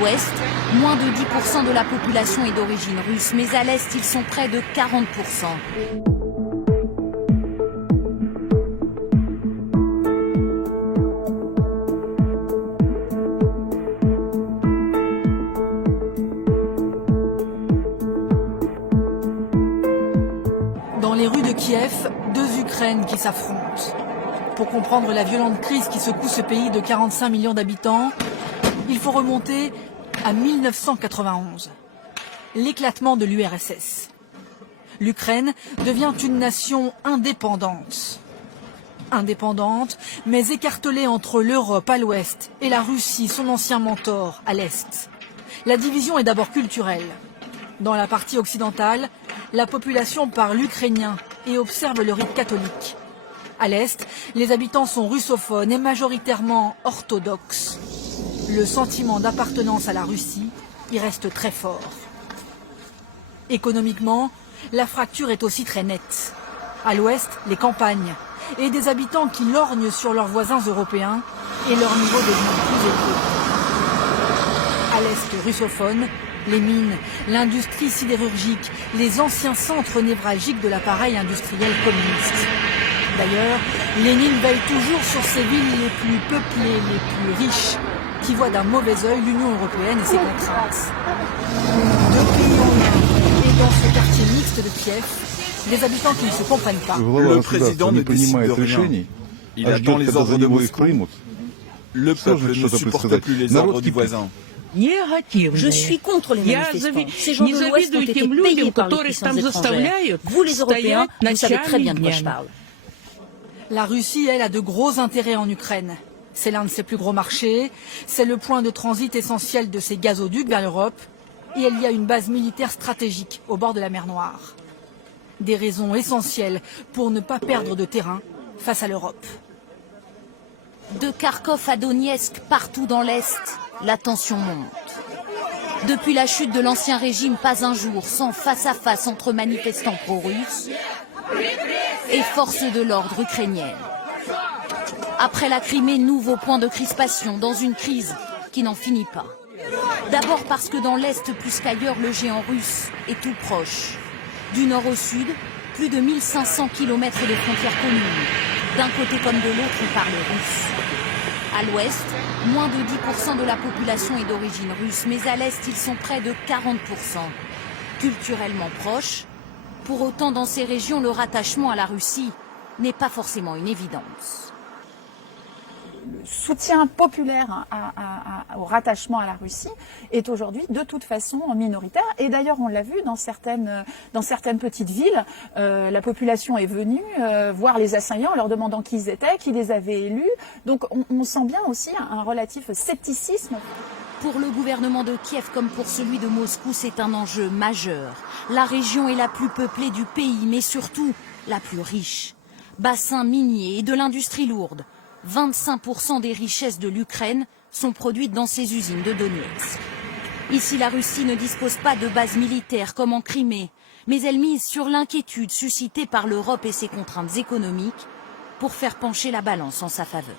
l'ouest, moins de 10% de la population est d'origine russe, mais à l'est, ils sont près de 40%. Dans les rues de Kiev, deux Ukraines qui s'affrontent. Pour comprendre la violente crise qui secoue ce pays de 45 millions d'habitants, il faut remonter à 1991, l'éclatement de l'URSS. L'Ukraine devient une nation indépendante. Indépendante, mais écartelée entre l'Europe à l'ouest et la Russie, son ancien mentor, à l'est. La division est d'abord culturelle. Dans la partie occidentale, la population parle ukrainien et observe le rite catholique. À l'est, les habitants sont russophones et majoritairement orthodoxes. Le sentiment d'appartenance à la Russie y reste très fort. Économiquement, la fracture est aussi très nette. À l'ouest, les campagnes et des habitants qui lorgnent sur leurs voisins européens et leur niveau devient plus élevé. À l'est russophone, les mines, l'industrie sidérurgique, les anciens centres névralgiques de l'appareil industriel communiste. D'ailleurs, Lénine veille toujours sur ces villes les plus peuplées, les plus riches, qui voient d'un mauvais œil l'Union européenne et ses contraintes. Deux pays en un, et dans ce quartier mixte de Kiev, des habitants qui ne se comprennent pas. Le président ne décide de rien. Il attend les ordres de Moscou. Le peuple ne supporte plus les ordres du voisin. Je suis contre les manifestants. Ces gens de l'Ouest ont été payés par les puissances étrangères. Vous, les Européens, vous savez très bien de quoi je parle. La Russie, elle, a de gros intérêts en Ukraine. C'est l'un de ses plus gros marchés, c'est le point de transit essentiel de ses gazoducs vers l'Europe, et il y a une base militaire stratégique au bord de la mer Noire. Des raisons essentielles pour ne pas perdre de terrain face à l'Europe. De Kharkov à Donetsk, partout dans l'Est, la tension monte. Depuis la chute de l'ancien régime, pas un jour sans face-à-face entre manifestants pro-russes et forces de l'ordre ukrainiennes. Après la Crimée, nouveau point de crispation dans une crise qui n'en finit pas. D'abord parce que dans l'Est plus qu'ailleurs, le géant russe est tout proche. Du nord au sud, plus de 1500 km de frontières communes. D'un côté comme de l'autre, on parle russe. À l'ouest, moins de 10% de la population est d'origine russe, mais à l'est, ils sont près de 40%. Culturellement proches, pour autant dans ces régions, le rattachement à la Russie n'est pas forcément une évidence. Le soutien populaire au rattachement à la Russie est aujourd'hui de toute façon minoritaire. Et d'ailleurs, on l'a vu dans certaines petites villes, la population est venue voir les assaillants en leur demandant qui ils étaient, qui les avait élus. Donc on sent bien aussi un relatif scepticisme. Pour le gouvernement de Kiev comme pour celui de Moscou, c'est un enjeu majeur. La région est la plus peuplée du pays, mais surtout la plus riche. Bassin minier et de l'industrie lourde. 25% des richesses de l'Ukraine sont produites dans ces usines de Donetsk. Ici, la Russie ne dispose pas de base militaire comme en Crimée, mais elle mise sur l'inquiétude suscitée par l'Europe et ses contraintes économiques pour faire pencher la balance en sa faveur.